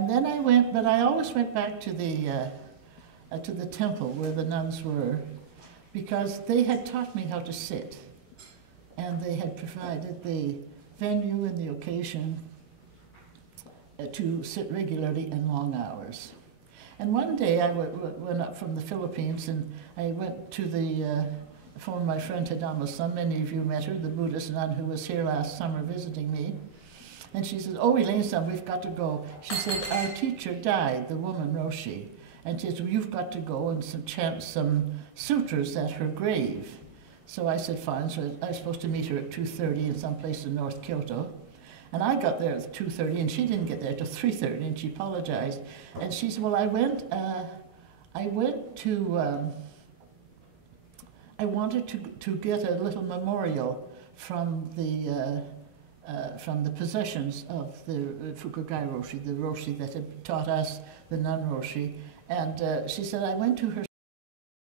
And then I went, but I always went back to the temple where the nuns were, because they had taught me how to sit, and they had provided the venue and the occasion to sit regularly in long hours. And one day I went up from the Philippines, and I went to the former my friend Hidama-san. Many of you met her, the Buddhist nun who was here last summer visiting me. And she said, "Oh, Elaine-san, we've got to go." She said, "Our teacher died, the woman Roshi." And she said, "Well, you've got to go and chant some sutras at her grave." So I said, fine. So I was supposed to meet her at 2:30 in some place in North Kyoto. And I got there at 2:30, and she didn't get there till 3:30, and she apologized. And she said, "Well, I wanted to get a little memorial from the possessions of the Fukugai Roshi, the Roshi that had taught us, the nun Roshi." And she said, "I went to her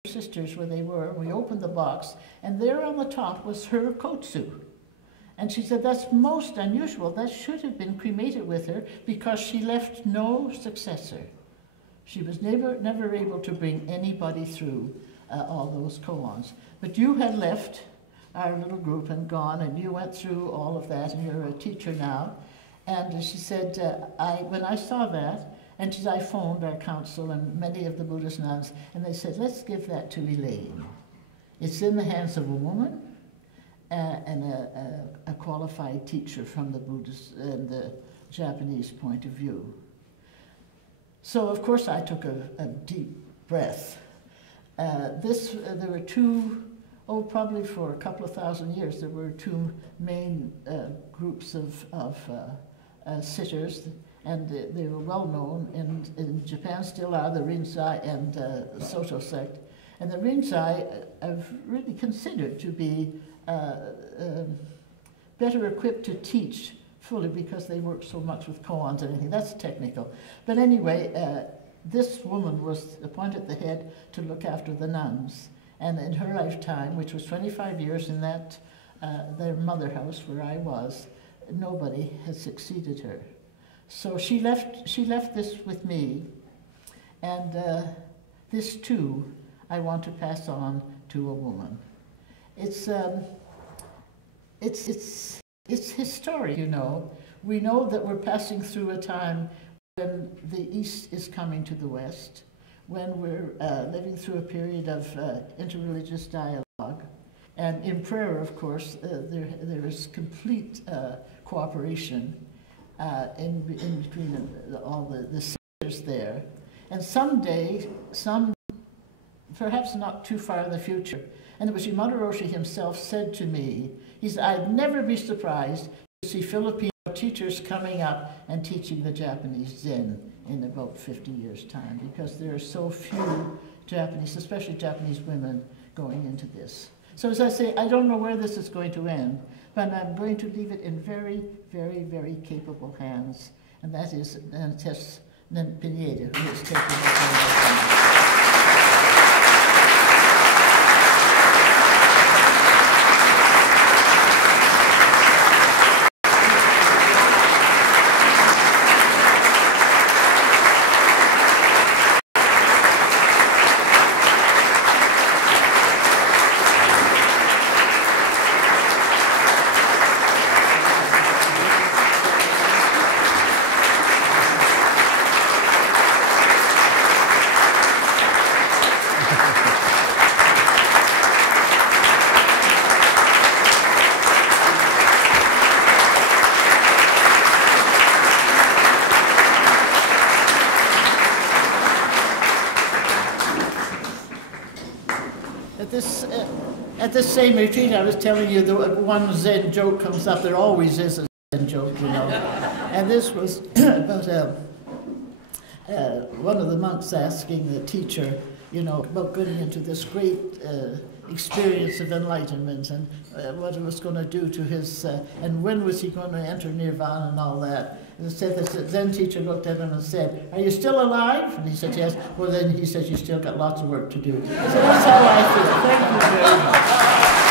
sisters where they were, and we opened the box, and there on the top was her kotsu." And she said, "That's most unusual. That should have been cremated with her, because she left no successor. She was never able to bring anybody through all those koans. But you had left our little group and gone, and you went through all of that, and you're a teacher now." And she said, when I saw that, and she said, I phoned our council and many of the Buddhist nuns, and they said, "Let's give that to Elaine. It's in the hands of a woman and a qualified teacher from the Buddhist and the Japanese point of view." So, of course, I took a deep breath. There were two, probably for a couple of thousand years, there were two main groups of sitters, and they were well known in Japan, still are, the Rinzai and Soto sect. And the Rinzai are really considered to be better equipped to teach fully because they work so much with koans and anything. That's technical. But anyway, this woman was appointed at the head to look after the nuns. And in her lifetime, which was 25 years in that their mother house where I was, nobody had succeeded her. So she left this with me, and this too I want to pass on to a woman. It's historic, you know. We know that we're passing through a time when the East is coming to the West, when we're living through a period of interreligious dialogue. And in prayer, of course, there is complete cooperation in between all the sisters there. And someday, perhaps not too far in the future, and it was Yamada Roshi himself said to me, he said, "I'd never be surprised to see Filipino teachers coming up and teaching the Japanese Zen in about 50 years' time, because there are so few Japanese, especially Japanese women, going into this." So as I say, I don't know where this is going to end, but I'm going to leave it in very, very, very capable hands, and that is Nenates Pineda, who is taking it. At this same retreat, I was telling you, the one Zen joke comes up. There always is a Zen joke, you know. And this was about one of the monks asking the teacher, you know, about getting into this great experience of enlightenment and what it was going to do to his, and when was he going to enter nirvana and all that. And it said the Zen teacher looked at him and said, "Are you still alive?" And he said, "Yes." Well, then he said, "You still got lots of work to do." So that's how I feel. Thank you very much.